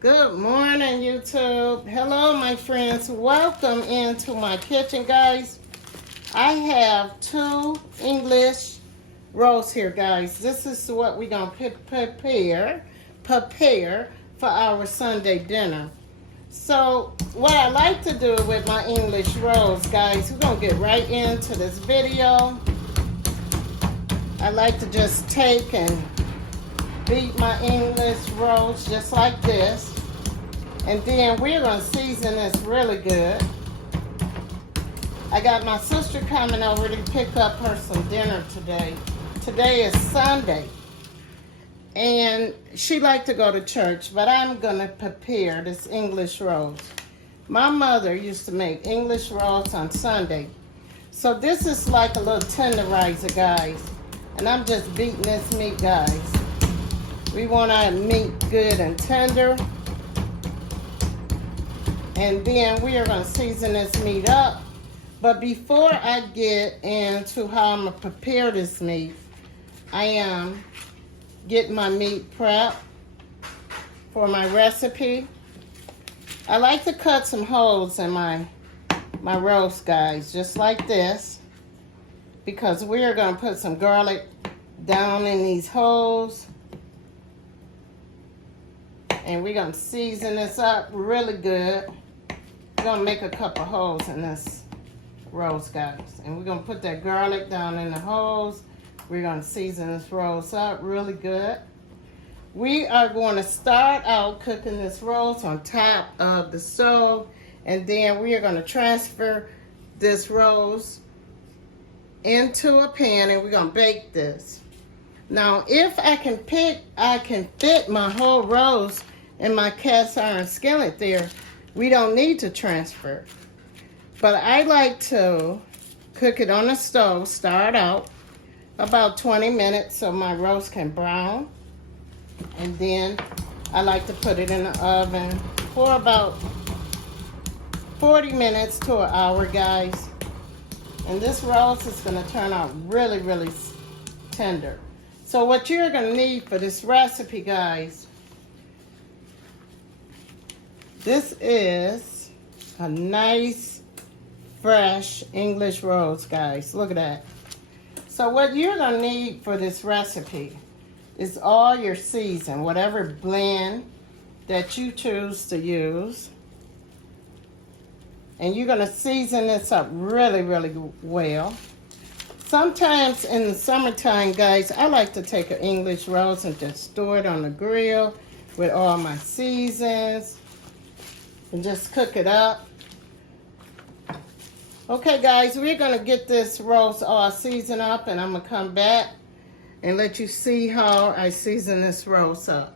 Good morning, YouTube. Hello, my friends. Welcome into my kitchen, guys. I have two English rolls here, guys. This is what we're going to prepare for our Sunday dinner. So, what I like to do with my English rolls, guys, we're going to get right into this video. I like to just take and beat my English rolls just like this. And then we're going to season this really good. I got my sister coming over to pick up her some dinner today. Today is Sunday. And she liked to go to church, but I'm going to prepare this English rolls. My mother used to make English rolls on Sunday. So this is like a little tenderizer, guys. And I'm just beating this meat, guys. We want our meat good and tender. And then we are going to season this meat up. But before I get into how I'm going to prepare this meat, I am getting my meat prepped for my recipe. I like to cut some holes in my roast, guys, just like this. Because we are going to put some garlic down in these holes. And we're going to season this up really good. We're going to make a couple holes in this roast, guys. And we're going to put that garlic down in the holes. We're going to season this roast up really good. We are going to start out cooking this roast on top of the stove. And then we are going to transfer this roast into a pan and we're going to bake this. Now, if I can fit my whole roast in my cast iron skillet there, we don't need to transfer. But I like to cook it on the stove, start out about 20 minutes so my roast can brown. And then I like to put it in the oven for about 40 minutes to an hour, guys. And this roast is going to turn out really, really tender. So what you're going to need for this recipe, guys, this is a nice, fresh English roast, guys. Look at that. So what you're going to need for this recipe is all your season, whatever blend that you choose to use. And you're going to season this up really, really well. Sometimes in the summertime, guys, I like to take an English roast and just store it on the grill with all my seasons and just cook it up. Okay, guys, we're going to get this roast all seasoned up, and I'm going to come back and let you see how I season this roast up.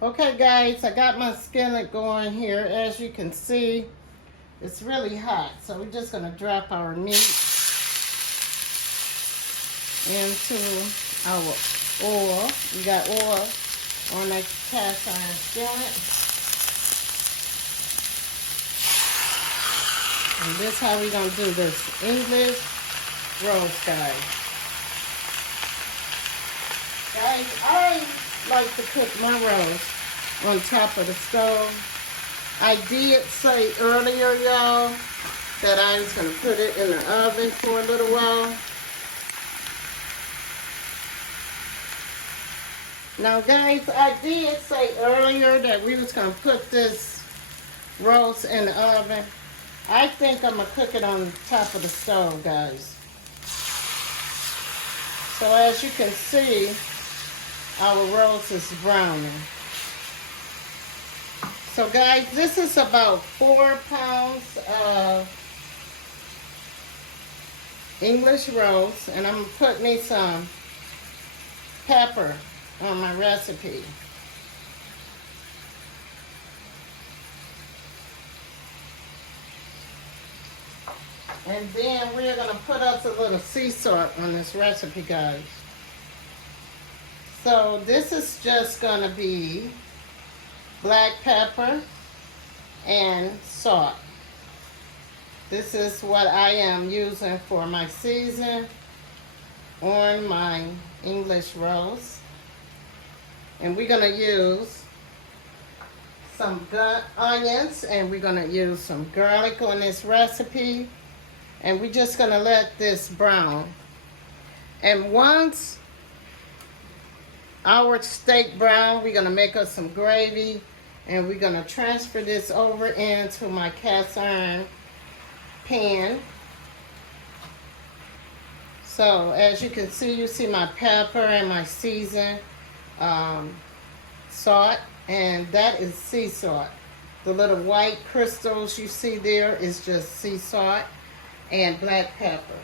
Okay, guys, I got my skillet going here. As you can see, it's really hot, so we're just going to drop our meat into our oil. We got oil on that cast iron skillet. And this is how we're going to do this English roast, guys. Guys, I like to cook my roast on top of the stove. I did say earlier, y'all, that I was going to put it in the oven for a little while. Now, guys, I did say earlier that we was going to put this roast in the oven. I think I'm going to cook it on top of the stove, guys. So as you can see, our roast is browning. So guys, this is about 4 pounds of English roast, and I'm going to put me some pepper on my recipe. And then we're going to put us a little sea salt on this recipe, guys. So this is just going to be black pepper and salt. This is what I am using for my season on my English roast. And we're going to use some onions, and we're gonna use some garlic on this recipe. And we're just gonna let this brown. And once our steak brown, we're gonna make us some gravy, and we're gonna transfer this over into my cast iron pan. So as you can see, you see my pepper and my seasoned salt, and that is sea salt. The little white crystals you see there is just sea salt and black pepper.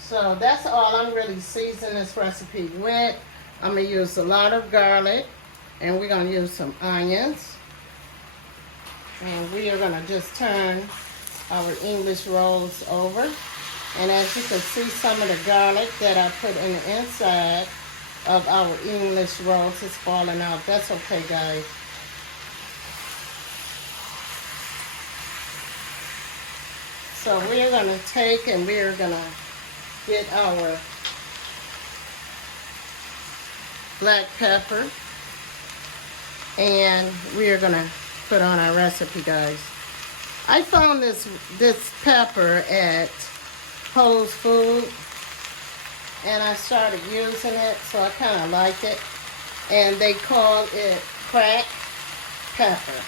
So that's all I'm really seasoning this recipe with. I'm gonna use a lot of garlic, and we're gonna use some onions, and we are gonna just turn our English rolls over. And as you can see, some of the garlic that I put in the inside of our English rolls is falling out. That's okay, guys. So we're gonna take and we're gonna get our black pepper, and we're gonna put on our recipe, guys. I found this pepper at Whole Foods, and I started using it, so I kind of like it. And they call it cracked pepper.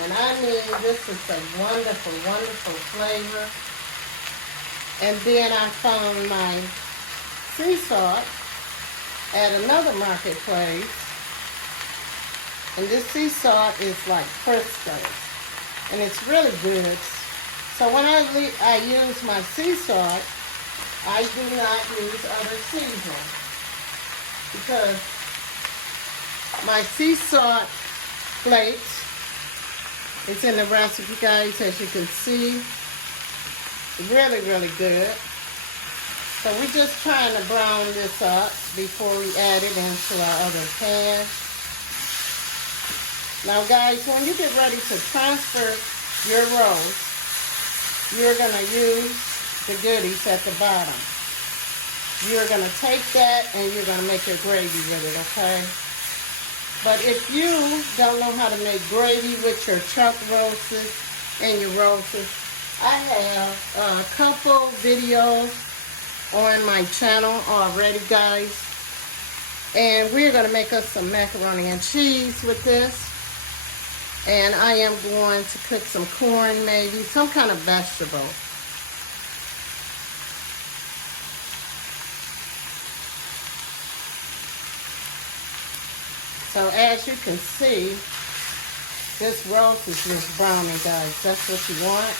And I mean, this is a wonderful, wonderful flavor. And then I found my sea salt at another marketplace. And this sea salt is like Crisco, and it's really good. So when I use my sea salt, I do not use other seasoning, because my sea salt flakes is in the recipe, guys, as you can see. Really, really good. So we're just trying to brown this up before we add it into our other pan. Now, guys, when you get ready to transfer your rolls, you're going to use the goodies at the bottom. You're going to take that and you're going to make your gravy with it, okay? But if you don't know how to make gravy with your chuck roasts and your roasts, I have a couple videos on my channel already, guys. And we're going to make us some macaroni and cheese with this. And I am going to cook some corn, maybe, some kind of vegetable. So as you can see, this roast is just browning, guys. That's what you want.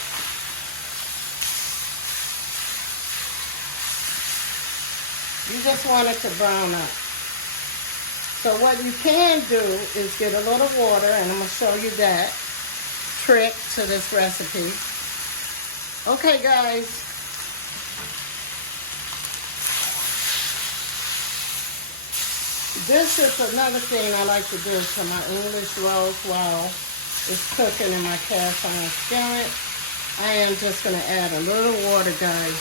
You just want it to brown up. So what you can do is get a little water, and I'm going to show you that trick to this recipe. Okay, guys. This is another thing I like to do to my English rolls while it's cooking in my cast iron skillet. I am just going to add a little water, guys.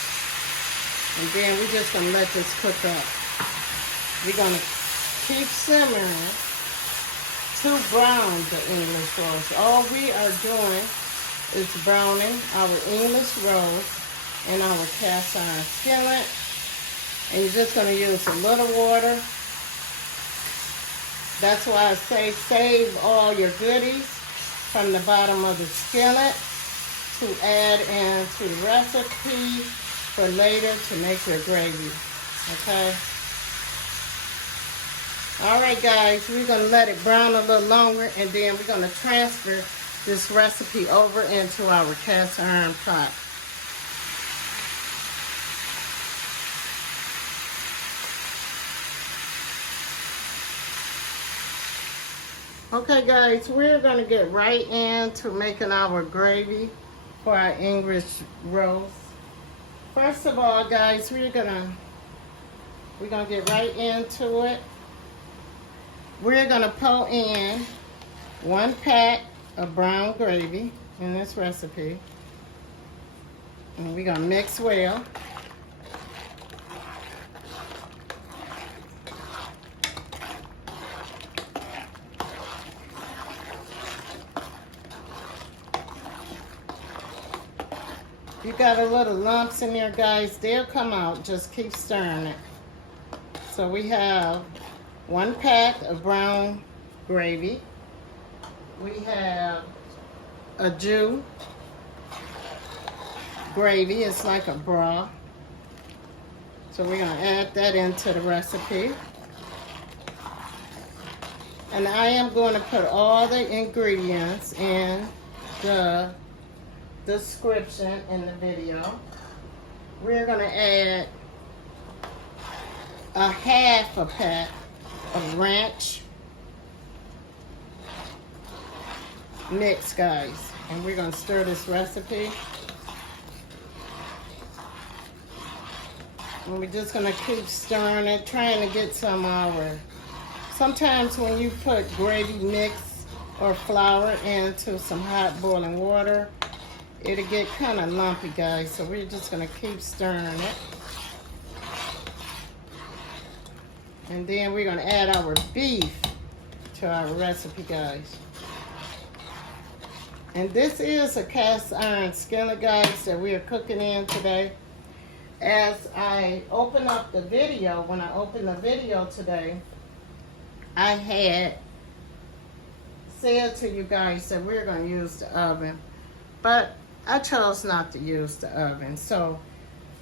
And then we're just going to let this cook up. We're going to keep simmering to brown the English rolls. All we are doing is browning our English rolls in our cast iron skillet. And you're just going to use a little water. That's why I say save all your goodies from the bottom of the skillet to add into the recipe for later to make your gravy, okay? All right, guys, we're going to let it brown a little longer, and then we're going to transfer this recipe over into our cast iron pot. Okay, guys, we're going to get right into making our gravy for our English rolls. First of all, guys, we're gonna get right into it. We're gonna pour in 1 pack of brown gravy in this recipe, and we're gonna mix well. got a little lumps in there, guys, they'll come out. Just keep stirring it. So we have 1 pack of brown gravy. We have a jus gravy. It's like a broth. So we're going to add that into the recipe. And I am going to put all the ingredients in the description in the video. We're going to add a half a pack of ranch mix, guys. And we're going to stir this recipe. And we're just going to keep stirring it, trying to get some sometimes when you put gravy mix or flour into some hot boiling water, it'll get kind of lumpy, guys. So we're just going to keep stirring it. And then we're going to add our beef to our recipe, guys. And this is a cast iron skillet, guys, that we are cooking in today. As I open up the video, when I opened the video today, I had said to you guys that we're going to use the oven, but I chose not to use the oven. So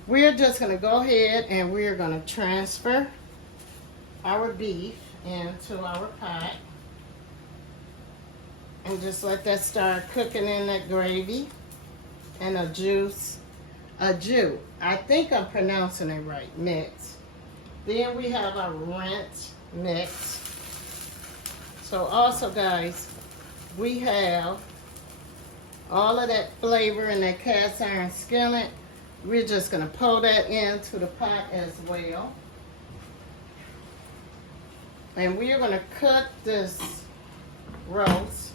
we're just going to go ahead and we're going to transfer our beef into our pot and just let that start cooking in that gravy and a jus. I think I'm pronouncing it right, mix. Then we have our ranch mix. So also, guys, we have all of that flavor in that cast iron skillet. We're just going to pour that into the pot as well. And we are going to cook this roast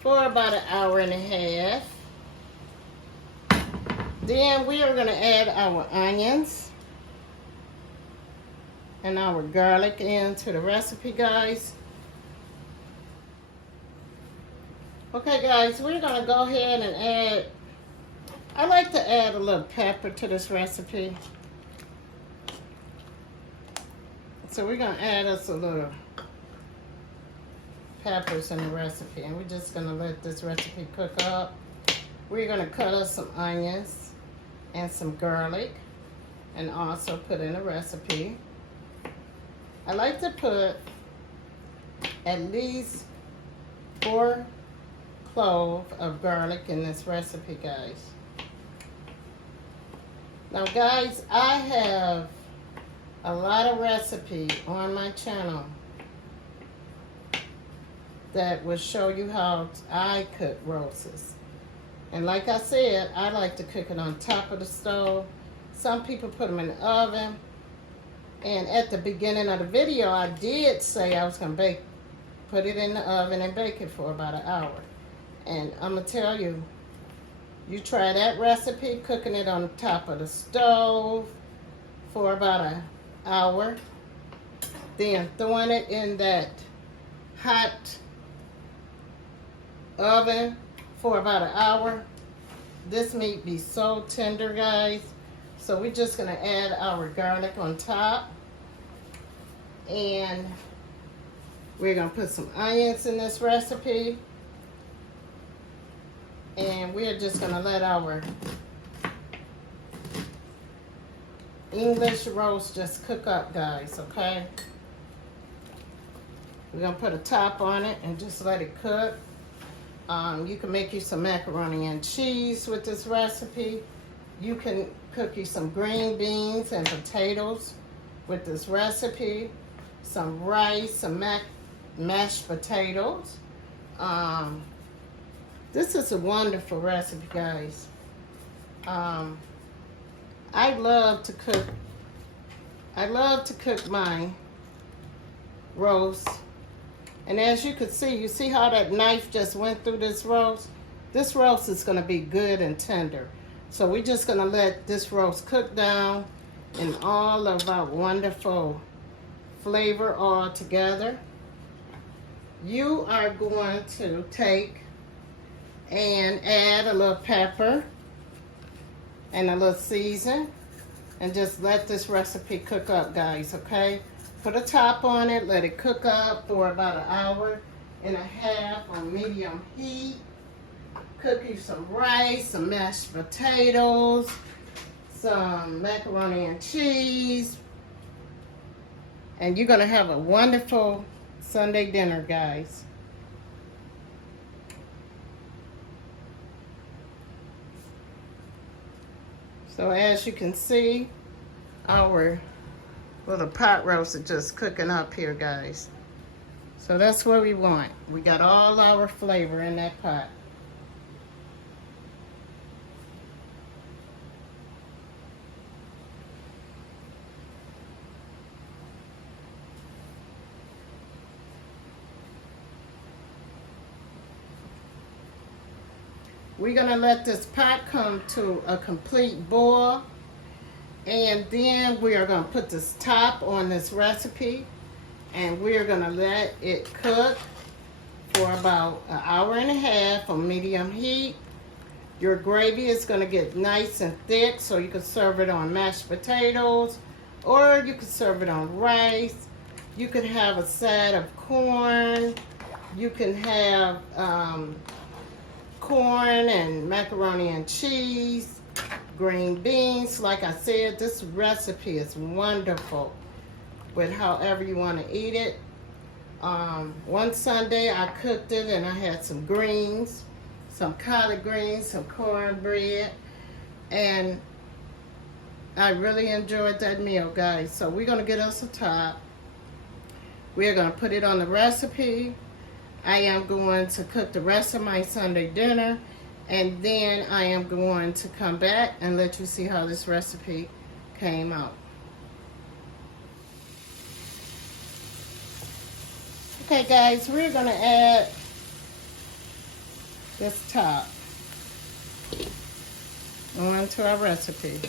for about 1.5 hours. Then we are going to add our onions and our garlic into the recipe, guys. Okay, guys, we're going to go ahead and add, I like to add a little pepper to this recipe. So we're going to add us a little peppers in the recipe, and we're just going to let this recipe cook up. We're going to cut us some onions and some garlic and also put in a recipe. I like to put at least 4 cloves of garlic in this recipe, guys. Now, guys, I have a lot of recipes on my channel that will show you how I cook roasts. And like I said, I like to cook it on top of the stove. Some people put them in the oven. And at the beginning of the video, I did say I was going to put it in the oven and bake it for about 1 hour. And I'm going to tell you, you try that recipe, cooking it on top of the stove for about 1 hour. Then throwing it in that hot oven for about 1 hour. This meat be so tender, guys. So we're just going to add our garlic on top. And we're going to put some onions in this recipe. And we're just going to let our English roast just cook up, guys, okay? We're going to put a top on it and just let it cook. You can make you some macaroni and cheese with this recipe. You can cook you some green beans and potatoes with this recipe. Some rice, some mashed potatoes. This is a wonderful recipe, guys. I love to cook. I love to cook my roast. And as you can see, you see how that knife just went through this roast? This roast is going to be good and tender. So we're just going to let this roast cook down and all of our wonderful flavor all together. You are going to take and add a little pepper and a little season. And just let this recipe cook up, guys, okay? Put a top on it, let it cook up for about an hour and a half on medium heat. Cook you some rice, some mashed potatoes, some macaroni and cheese. And you're gonna have a wonderful Sunday dinner, guys. So as you can see, our little pot roast is just cooking up here, guys. So that's what we want. We got all our flavor in that pot. We're gonna let this pot come to a complete boil, and then we are gonna put this top on this recipe, and we're gonna let it cook for about an hour and a half on medium heat. Your gravy is gonna get nice and thick, so you can serve it on mashed potatoes, or you can serve it on rice. You can have a side of corn. You can have corn and macaroni and cheese, green beans. Like I said, this recipe is wonderful with however you want to eat it. One Sunday I cooked it and I had some greens, some collard greens, some cornbread, and I really enjoyed that meal, guys. So we're going to get us a top. We're going to put it on the recipe. I am going to cook the rest of my Sunday dinner, and then I am going to come back and let you see how this recipe came out. Okay, guys, we're going to add this top onto our recipe.